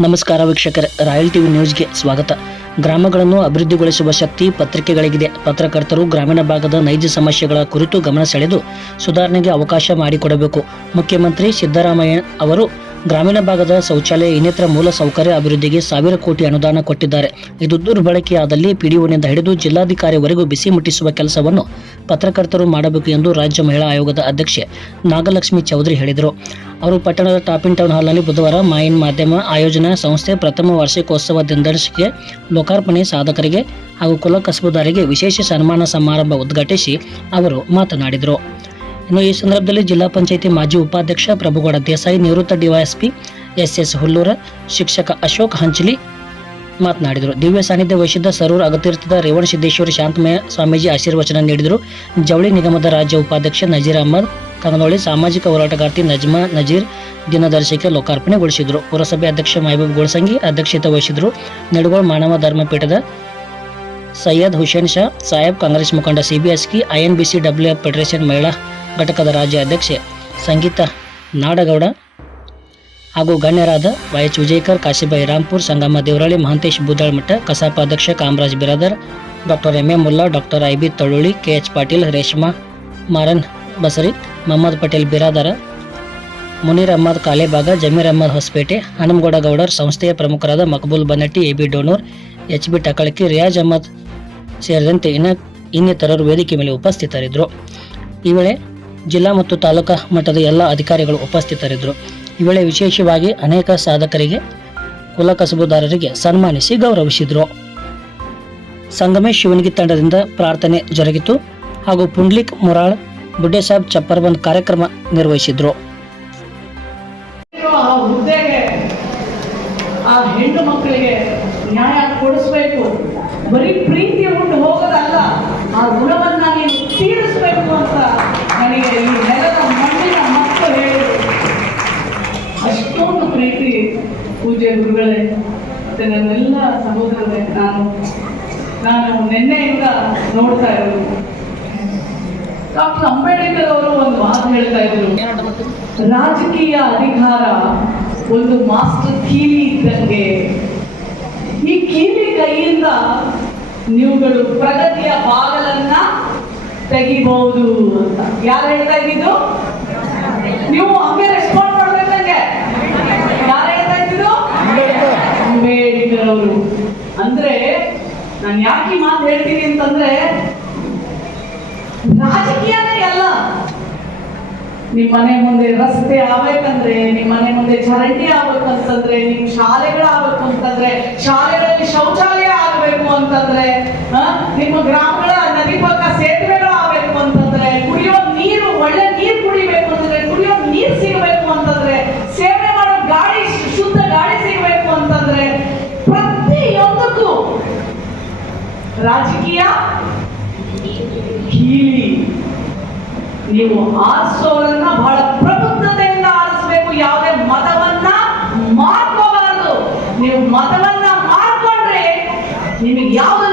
ನಮಸ್ಕಾರ ವೀಕ್ಷಕರ, royal TV ನ್ಯೂಸ್ಗೆ ಸ್ವಾಗತ. ಗ್ರಾಮಗಳನ್ನು ಅಭಿವೃದ್ಧಿಗೊಳಿಸುವ ಶಕ್ತಿ ಪತ್ರಿಕೆಗಳಿಗಿದೆ. ಪತ್ರಕರ್ತರು ಗ್ರಾಮೀಣ ಭಾಗದ ನೈಜ ಸಮಸ್ಯೆಗಳ ಕುರಿತು ಗಮನ ಸೆಳೆದು ಸುಧಾರಣೆಗೆ ಅವಕಾಶ ಮಾಡಿಕೊಡಬೇಕು. ಮುಖ್ಯಮಂತ್ರಿ ಸಿದ್ದರಾಮಯ್ಯ ಅವರು ಗ್ರಾಮೀಣ ಭಾಗದ ಶೌಚಾಲಯ ಇನ್ನಿತರ ಮೂಲ ಸೌಕರ್ಯ ಅಭಿವೃದ್ಧಿಗೆ ಸಾವಿರ ಕೋಟಿ ಅನುದಾನ ಕೊಟ್ಟಿದ್ದಾರೆ. ಇದು ದುರ್ಬಳಕೆಯಾದಲ್ಲಿ ಪಿಡಿಒನಿಂದ ಹಿಡಿದು ಜಿಲ್ಲಾಧಿಕಾರಿವರೆಗೂ ಬಿಸಿ ಮುಟ್ಟಿಸುವ ಕೆಲಸವನ್ನು ಪತ್ರಕರ್ತರು ಮಾಡಬೇಕು ಎಂದು ರಾಜ್ಯ ಮಹಿಳಾ ಆಯೋಗದ ಅಧ್ಯಕ್ಷೆ ನಾಗಲಕ್ಷ್ಮಿ ಚೌಧರಿ ಹೇಳಿದರು. ಅವರು ಪಟ್ಟಣದ ಟಾಪಿನ್ ಟೌನ್ ಹಾಲ್ನಲ್ಲಿ ಬುಧವಾರ ಮಾಯಿನ್ ಮಾಧ್ಯಮ ಆಯೋಜನಾ ಸಂಸ್ಥೆ ಪ್ರಥಮ ವಾರ್ಷಿಕೋತ್ಸವ ದಿನದರ್ಶಿಕೆ ಲೋಕಾರ್ಪಣೆ ಸಾಧಕರಿಗೆ ಹಾಗೂ ಕುಲ ಕಸಬುದಾರಿಗೆ ವಿಶೇಷ ಸನ್ಮಾನ ಸಮಾರಂಭ ಉದ್ಘಾಟಿಸಿ ಅವರು ಮಾತನಾಡಿದರು. ಇನ್ನು ಈ ಸಂದರ್ಭದಲ್ಲಿ ಜಿಲ್ಲಾ ಪಂಚಾಯಿತಿ ಮಾಜಿ ಉಪಾಧ್ಯಕ್ಷ ಪ್ರಭುಗೌಡ ದೇಸಾಯಿ, ನಿವೃತ್ತ ಡಿವೈಎಸ್ಪಿ ಎಸ್ ಎಸ್ ಹುಲ್ಲೂರ, ಶಿಕ್ಷಕ ಅಶೋಕ್ ಹಂಚಲಿ ಮಾತನಾಡಿದರು. ದಿವ್ಯ ಸಾನ್ನಿಧ್ಯ ವಹಿಸಿದ್ದ ಸರೂರ್ ಅಗತೀರ್ಥದ ರೇವಣ ಸಿದ್ದೇಶ್ವರಿ ಶಾಂತಮಯ ಸ್ವಾಮೀಜಿ ಆಶೀರ್ವಚನ ನೀಡಿದರು. ಜವಳಿ ನಿಗಮದ ರಾಜ್ಯ ಉಪಾಧ್ಯಕ್ಷ ನಜೀರ್ ಅಹಮದ್ ಕಂಗನೋಳಿ ಸಾಮಾಜಿಕ ಹೋರಾಟಗಾರ್ತಿ ನಜ್ಮಾ ನಜೀರ್ ದಿನದರ್ಶಿಕೆ ಲೋಕಾರ್ಪಣೆಗೊಳಿಸಿದರು. ಪುರಸಭೆ ಅಧ್ಯಕ್ಷ ಮಹಬೂಬ್ ಗೋಳ್ಸಂಗಿ ಅಧ್ಯಕ್ಷತೆ ವಹಿಸಿದರು. ನಡುಗೋಳ್ ಮಾನವ ಧರ್ಮಪೀಠದ ಸೈಯದ್ ಹುಸೇನ್ ಶಾ, ಸಾಹೇಬ್ ಕಾಂಗ್ರೆಸ್ ಮುಖಂಡ ಸಿಬಿಎಸ್ಕಿ ಐಎನ್ಬಿಸಿ ಡಬ್ಲ್ಯೂಎಫ್ ಫೆಡರೇಷನ್ ಮಹಿಳಾ ಘಟಕದ ರಾಜ್ಯ ಅಧ್ಯಕ್ಷೆ ಸಂಗೀತ ನಾಡಗೌಡ ಹಾಗೂ ಗಣ್ಯರಾದ ಎಚ್ ವಿಜಯಕರ್, ಕಾಶಿಬಾಯಿ ರಾಂಪುರ್ ಸಂಗಮ ದೇವರಳ್ಳಿ ಮಹಂತೇಶ್ ಬುದ್ದಾಳ್ಮಠ ಕಸಾಪ ಅಧ್ಯಕ್ಷ, Kamaraj Biradar, doctor M A Mulla, doctor I B Taluli K H Patil, Reshma Maran Basari Mohammad Patel Biradar, Munir Ahmad Kalebag, Zameer Ahmad Hosapete Hanumagouda Gowdar, ಸಂಸ್ಥೆಯ ಪ್ರಮುಖರಾದ Maqbool Bannatti A B Donur, H B Takalaki, Riyaz Ahmad ಸೇರಿದಂತೆ ಇನ್ನ ಇನ್ನಿತರರು ವೇದಿಕೆ ಮೇಲೆ ಉಪಸ್ಥಿತರಿದ್ದರು. ಈ ವೇಳೆ ಜಿಲ್ಲಾ ಮತ್ತು ತಾಲೂಕಾ ಮಟ್ಟದ ಎಲ್ಲ ಅಧಿಕಾರಿಗಳು ಉಪಸ್ಥಿತರಿದ್ದರು. ಈ ವೇಳೆ ವಿಶೇಷವಾಗಿ ಅನೇಕ ಸಾಧಕರಿಗೆ ಕುಲಕಸಬುದಾರರಿಗೆ ಸನ್ಮಾನಿಸಿ ಗೌರವಿಸಿದರು. ಸಂಗಮೇಶ್ ಶಿವನಗಿ ತಂಡದಿಂದ ಪ್ರಾರ್ಥನೆ ಜರುಗಿತು. ಹಾಗೂ ಪುಂಡ್ಲಿಕ್ ಮುರಾಳ್, ಬುಡ್ಡೆಸಾಬ್ ಚಪ್ಪರ್ಬಂದ್ ಕಾರ್ಯಕ್ರಮ ನಿರ್ವಹಿಸಿದ್ರು. ಆ ಹೆಣ್ಣು ಮಕ್ಕಳಿಗೆ ನ್ಯಾಯ ಕೊಡಿಸ್ಬೇಕು. ಬರೀ ಪ್ರೀತಿ ಉಂಟು ಹೋಗೋದಲ್ಲ, ಆ ಗುಣವನ್ನ ನೀವು ತೀರಿಸ್ಬೇಕು ಅಂತ ಪ್ರೀತಿ ಪೂಜೆ ಗುರುಗಳೇ, ಮತ್ತೆ ನನ್ನೆಲ್ಲ ಸಹೋದರರೇ, ನಾನು ನಾನು ನಿನ್ನೆಯಿಂದ ನೋಡ್ತಾ ಇರೋದು. ಡಾಕ್ಟರ್ ಅಂಬೇಡ್ಕರ್ ಅವರು ಒಂದು ಮಾತು ಹೇಳ್ತಾ ಇದ್ರು. ರಾಜಕೀಯ ಅಧಿಕಾರ ಒಂದು ಮಾಸ್ಟರ್ ಕೀಲಿ ಇದ್ದಂಗೆ. ಈ ಕೀಲಿ ಕೈಯಿಂದ ನೀವುಗಳು ಪ್ರಗತಿಯ ಬಾಗಲನ್ನ ತೆಗಿಬಹುದು ಅಂತ. ಯಾರು ಹೇಳ್ತಾ ಇದ್ದಿದ್ದು? ನೀವು ಹಂಗೆ ರೆಸ್ಪಾಂಡ್ ಅಂದ್ರೆ ನಾನು ಯಾಕೆ ಮಾತು ಹೇಳ್ತೀನಿ ಅಂತಂದ್ರೆ ರಾಜಕೀಯನೇ ಅಲ್ಲ. ನಿಮ್ ಮನೆ ಮುಂದೆ ರಸ್ತೆ ಆಗ್ಬೇಕಂದ್ರೆ, ನಿಮ್ ಮನೆ ಮುಂದೆ ಚರಂಡಿ ಆಗ್ಬೇಕಂತಂದ್ರೆ, ನಿಮ್ ಶಾಲೆಗಳಾಗ್ಬೇಕು ಅಂತಂದ್ರೆ ಶಾಲೆಗಳಲ್ಲಿ ಶೌಚಾಲಯ ಆಗ್ಬೇಕು ಅಂತಂದ್ರೆ ನಿಮ್ಮ ಗ್ರಾಮಗಳ ನದಿ ಪಕ್ಕ ಸೇತುವೆಗಳು ರಾಜಕೀಯ? ಕೀಲಿ ನೀವು ಆರಿಸೋರನ್ನ ಬಹಳ ಪ್ರಬುದ್ಧತೆಯಿಂದ ಆರಿಸ್ಬೇಕು. ಯಾವುದೇ ಮತವನ್ನ ಮಾರ್ಕೋಬಾರದು. ನೀವು ಮತವನ್ನ ಮಾರ್ಕೊಂಡ್ರೆ ನಿಮಗೆ ಯಾವ್ದು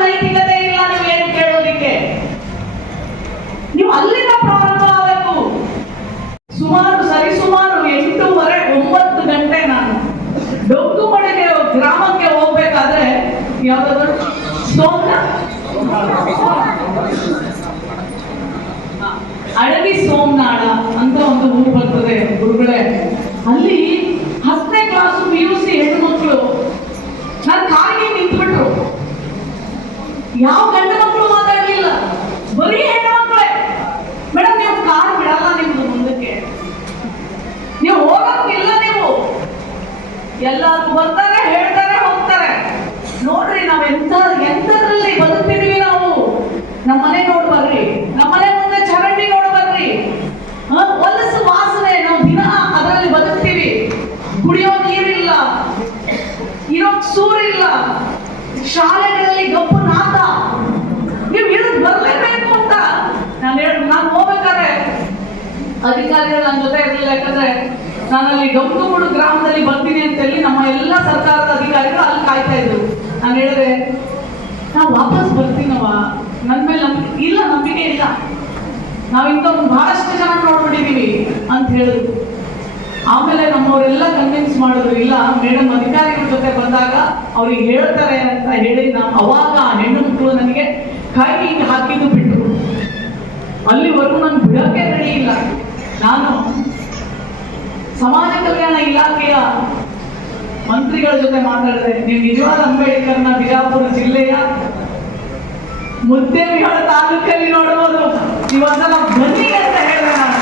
ಸೋಮನಾಡ ಅಂತ ಒಂದು ಊರು ಬರ್ತದೆ. ಗುರುಗಳೇ ಅಲ್ಲಿ ಹತ್ತನೇ ಕ್ಲಾಸು ಪಿ ಯು ಸಿ ಹೆಣ್ಣು ಮಕ್ಕಳು ನನ್ನ ಕಾರಿಗೆ ನಿಂತ್ಬಿಟ್ರು ಯಾವ ಗಂಡು ಮಕ್ಕಳು ಮಾತಾಡ್ಲಿಲ್ಲ ಬರೀ ಹೆಣ್ಣು ಮಕ್ಕಳೇ ಮೇಡಮ್ ನೀವು ಕಾರ್ ಬಿಡಲ್ಲ ನಿಮ್ದು ಮುಂದಕ್ಕೆ ನೀವು ಹೋಗಕ್ಕಿಲ್ಲ ನೀವು ಎಲ್ಲರೂ ಬರ್ತಾರೆ ಹೇಳ್ತಾರೆ ಹೋಗ್ತಾರೆ ನೋಡ್ರಿ ನಾವ್ ಎಂತ ಎಂತದ್ರಲ್ಲಿ ಬದುಕ್ತಿದೀವಿ ನಾವು ನಮ್ಮ ಮನೆ ನೋಡ್ ಬರ್ರಿ ನಮ್ಮ ಮನೆ ಮುಂದೆ ಚರಂಡಿ ನೋಡ್ ಬರ್ರಿ ಹ? ಹೊಲಸು ವಾಸನೆ ನಾವು ದಿನ ಅದರಲ್ಲಿ ಬದುಕ್ತೀವಿ ಕುಡಿಯೋ ನೀರಿಲ್ಲ ಇರೋಕ್ ಸೂರಿಲ್ಲ ಶಾಲೆಗಳಲ್ಲಿ ಗಪ್ಪು ನಾಥ ನೀವು ಇಳಿದು ಬರ್ಲೇಬೇಕು ಅಂತ ನಾನು ಹೇಳ ನಾನು ಹೋಗ್ಬೇಕಾದ್ರೆ ಅಧಿಕಾರಿಗಳು ನನ್ನ ಜೊತೆ ಇರಲಿಲ್ಲ, ಯಾಕಂದ್ರೆ ನಾನು ಅಲ್ಲಿ ಗೌತಮುಡು ಗ್ರಾಮದಲ್ಲಿ ಬರ್ತೀನಿ ಅಂತ ಹೇಳಿ ನಮ್ಮ ಎಲ್ಲ ಸರ್ಕಾರದ ಅಧಿಕಾರಿಗಳು ಅಲ್ಲಿ ಕಾಯ್ತಾ ಇದ್ರು. ನಾನು ಹೇಳಿದೆ ನಾವು ವಾಪಸ್ ಬರ್ತೀನವ ನನ್ನ ಮೇಲೆ ನಂಬಿಕೆ ಇಲ್ಲ ನಂಬಿಕೆ ಇಲ್ಲ. ನಾವಿಂತ ಬಹಳಷ್ಟು ಜನ ನೋಡ್ಬಿಟ್ಟಿದೀವಿ ಅಂತ ಹೇಳಿದ್ರು. ಆಮೇಲೆ ನಮ್ಮವರೆಲ್ಲ ಕನ್ವಿನ್ಸ್ ಮಾಡಿದ್ರು, ಇಲ್ಲ ಮೇಡಮ್ ಅಧಿಕಾರಿಗಳ ಜೊತೆ ಬಂದಾಗ ಅವ್ರಿಗೆ ಹೇಳ್ತಾರೆ ಅಂತ ಹೇಳಿ ನಾವು ಅವಾಗ ಆ ಹೆಣ್ಣು ಮಕ್ಕಳು ನನಗೆ ಕೈ ಹಾಕಿದ್ದು ಬಿಟ್ಟರು ಅಲ್ಲಿವರೆಗೂ ನಾನು ಬಿಡಕ್ಕೆ ರೆಡಿ ನಾನು ಸಮಾಜ ಕಲ್ಯಾಣ ಇಲಾಖೆಯ ಮಂತ್ರಿಗಳ ಜೊತೆ ಮಾತಾಡಿದೆ ನೀವು ನಿಜವಾದ ಅಂಬೇಡ್ಕರ್ನ ಬಿಜಾಪುರ ಜಿಲ್ಲೆಯ ಮುದ್ದೇಬಿಹಾಳ ತಾಲೂಕಲ್ಲಿ ನೋಡಬಹುದು ಇವತ್ತೆಲ್ಲ ಬನ್ನಿ ಅಂತ ಹೇಳಿದೆ ನಾನು.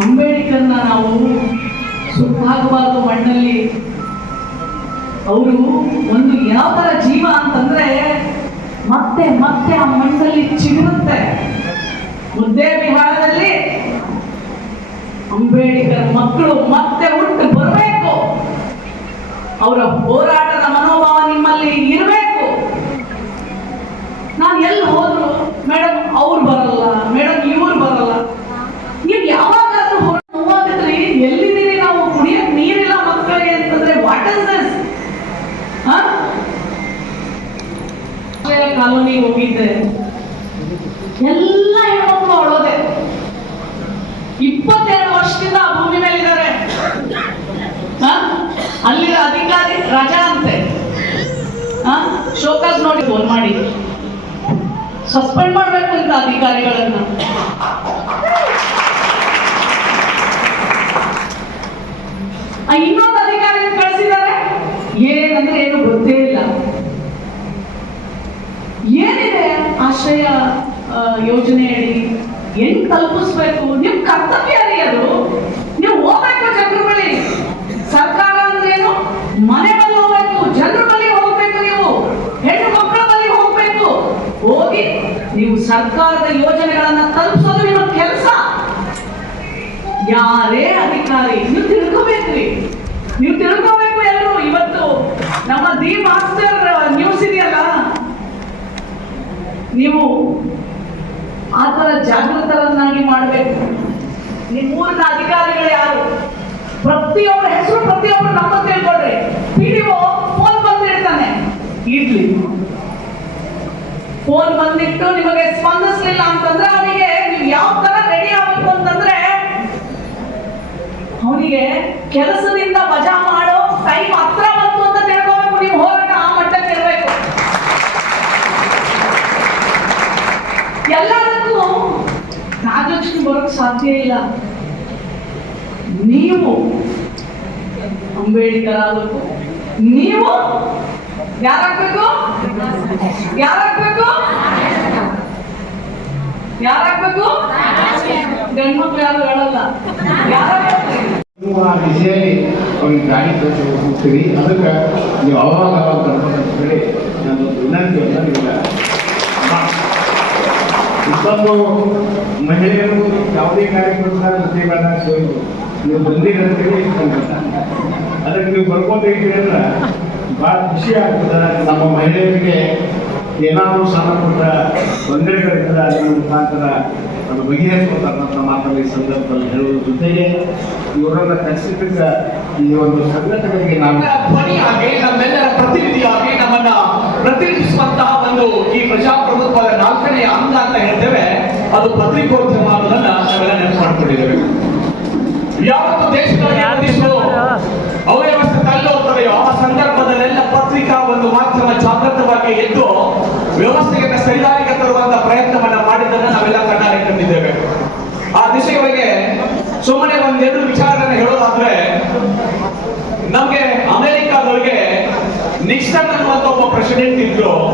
ಅಂಬೇಡ್ಕರ್ನ ನಾವು ಸುಟ್ಟಾಗಬಾರದು ಮಣ್ಣಲ್ಲಿ ಅವರು ಒಂದು ಯಾವ ತರ ಜೀವ ಅಂತಂದ್ರೆ ಮತ್ತೆ ಮತ್ತೆ ಆ ಮಣ್ಣಲ್ಲಿ ಚಿಗುರುತ್ತೆ. ಮುದ್ದೆ ಬಿಹಾರದಲ್ಲಿ ಅಂಬೇಡ್ಕರ್ ಮಕ್ಕಳು ಮತ್ತೆ ಹುಟ್ಟು ಬರಬೇಕು. ಅವರ ಹೋರಾಟದ ಮನೋಭಾವ ನಿಮ್ಮಲ್ಲಿ ಇರಬೇಕು. ನಾನು ಎಲ್ಲಿ ಹೋದ್ರು ಮೇಡಮ್ ಅವ್ರು ಬರಲ್ಲ. ನೋಡಿ ಫೋನ್ ಮಾಡಿ. ಸಸ್ಪೆಂಡ್ ಮಾಡಬೇಕು ಅಂತ ಅಧಿಕಾರಿಗಳನ್ನ. ಇನ್ನೊಂದು ಅಧಿಕಾರಿ ಕಳಿಸಿದ್ದಾರೆ. ಏನಂದ್ರೆ ಏನು ಗೊತ್ತೇ ಇಲ್ಲ. ಏನಿದೆ ಆಶ್ರಯ ಯೋಜನೆ ಹೆಂಗ್ ತಲುಪಿಸ್ಬೇಕು? ನಿಮ್ ಕರ್ತವ್ಯ ನೀವು ಸರ್ಕಾರದ ಯೋಜನೆಗಳನ್ನ ತಲುಪಿಸೋದು ನಿಮ್ಮ ಕೆಲಸ? ಯಾರೇ ಅಧಿಕಾರಿ, ನೀವು ತಿಳ್ಕೋಬೇಕ್ರಿ. ನೀವು ತಿಳ್ಕೋಬೇಕು ಎಲ್ಲರೂ ಇವತ್ತು ನಮ್ಮ ದಿ ಮಾಸ್ಟರ್ ನ್ಯೂಸ್ ಇದೆಯಲ್ಲ? ನೀವು ಆ ತರ ಜಾಗೃತರನ್ನಾಗಿ ಮಾಡಬೇಕು. ನಿಮ್ಮ ನಿಮ್ಮೂರಿನ ಅಧಿಕಾರಿಗಳು ಯಾರು? ಪ್ರತಿಯೊಬ್ಬರ ಹೆಸರು ಪ್ರತಿಯೊಬ್ಬರು ನಮ್ಮ ತಿಳ್ಕೊಳ್ರಿ ಪಿ ಡಿ ಫೋನ್ ಬಂದಿರ್ತಾನೆ ಇಡ್ಲಿ. ಫೋನ್ ಬಂದಿಟ್ಟು ನಿಮಗೆ ಸ್ಪಂದಿಸ್ಲಿಲ್ಲ ಅಂತಂದ್ರೆ ಅವನಿಗೆ ನೀವು ಯಾವ ತರ ರೆಡಿ ಆಗ್ಬೇಕು ಅಂತಂದ್ರೆ ಅವನಿಗೆ ಕೆಲಸದಿಂದ ಮಜಾ ಮಾಡೋ ಟೈಮ್ ಹತ್ರ ಬಂತು ಅಂತ ತಿಳ್ಕೋಬೇಕು. ನೀವು ಹೋರಾಟ ಆ ಮಟ್ಟಕ್ಕೆ ಇರಬೇಕು. ಎಲ್ಲದಕ್ಕೂ ರಾಜಲಕ್ಷ್ಮಿ ಬರೋಕ್ ಸಾಧ್ಯ ಇಲ್ಲ. ನೀವು ಅಂಬೇಡ್ಕರ್ ಆಗಬೇಕು. ನೀವು ಯಾರಾಗ್ಬೇಕು ಯಾರಾಗ್ಬೇಕು ಯಾರಾಗ್ಬೇಕು ಗಂಡ್ಮಕ್ಳು ಯಾರು ಹೇಳಲ್ಲ. ಆ ದಿಶೆಯಲ್ಲಿ ಅವ್ರಿಗೆ ಗಾಡಿ ಕಳಿಸಿ ಅದಕ್ಕೆ ನೀವು ಅವಾಗ ಅವಾಗ ಕರ್ಕೊಂಡು ಹೇಳಿ ನಾನು ವಿನಂತಿಯನ್ನು ಇಷ್ಟೊಂದು ಮಹಿಳೆಯರು ಯಾವುದೇ ಕಾರ್ಯಕ್ರಮದ ಜೊತೆಗಳನ್ನ ಸೇರಿ ನೀವು ಬಂದಿರಂತೇಳಿ ಅದಕ್ಕೆ ನೀವು ಬರ್ಕೊಂಡು ಭಾಳ ಖುಷಿ ಆಗ್ತದೆ. ನಮ್ಮ ಮಹಿಳೆಯರಿಗೆ ಏನಾದರೂ ಸಣ್ಣ ಪುಟ್ಟ ತೊಂದರೆಗಳಿದ್ರೆ ಅದರ ಮುಖಾಂತರ ಅದು ಬಗೆಹರಿಸ್ಕೊತಾರಂತ ಮಾತನ್ನು ಈ ಸಂದರ್ಭದಲ್ಲಿ ಹೇಳುವ ಜೊತೆಗೆ ಇವರನ್ನು ಕರೆಸಿದ್ದ ಈ ಒಂದು ಸಂಘಟನೆಗೆ ನಾವು ಧ್ವನಿಯಾಗಿ ನಮ್ಮೆಲ್ಲರ ಪ್ರತಿನಿಧಿಯಾಗಿ ನಮ್ಮನ್ನ ಪ್ರತಿನಿಧಿಸುವಂತಹ ಒಂದು ಈ ಪ್ರಜಾಪ್ರಭುತ್ವದ ನಾಲ್ಕನೇ ಅಂಗ ಅಂತ ಹೇಳ್ತೇವೆ. ಅದು ಪತ್ರಿಕೋದ್ಯಮ ಅನ್ನೋದನ್ನ ನಾವೆಲ್ಲ ನೆನಪು ಮಾಡ್ಕೊಂಡಿದ್ದೇವೆ. ಯಾವತ್ತು ದೇಶದಲ್ಲಿ ಒಂದಿಷ್ಟು ಅವ್ಯವಸ್ಥೆ ತಲ್ಲೋಗ್ತದೆಯೋ ಆ ಸಂದರ್ಭದಲ್ಲೆಲ್ಲ ಪತ್ರಿಕಾ ಒಂದು ಮಾಧ್ಯಮ ಜಾಗೃತವಾಗಿ ಎದ್ದು ವ್ಯವಸ್ಥೆಯನ್ನು ಸರಿದಾರಿಗೆ ತರುವಂತ ಪ್ರಯತ್ನವನ್ನ ಮಾಡಿದ್ದನ್ನ ನಾವೆಲ್ಲ ಕಣ್ಣಾರೆ ಕಂಡಿದ್ದೇವೆ. ಆ ದಿಶೆಗಳಿಗೆ ಸುಮ್ಮನೆ ಒಂದೆರಡು ವಿಚಾರಗಳನ್ನ ಹೇಳೋದಾದ್ರೆ, ನಮ್ಗೆ ಅಮೆರಿಕಾದೊಳಗೆ ನಿಕ್ಸನ್ ಅನ್ನುವಂತ ಒಬ್ಬ ಪ್ರೆಸಿಡೆಂಟ್ ಇದ್ರು.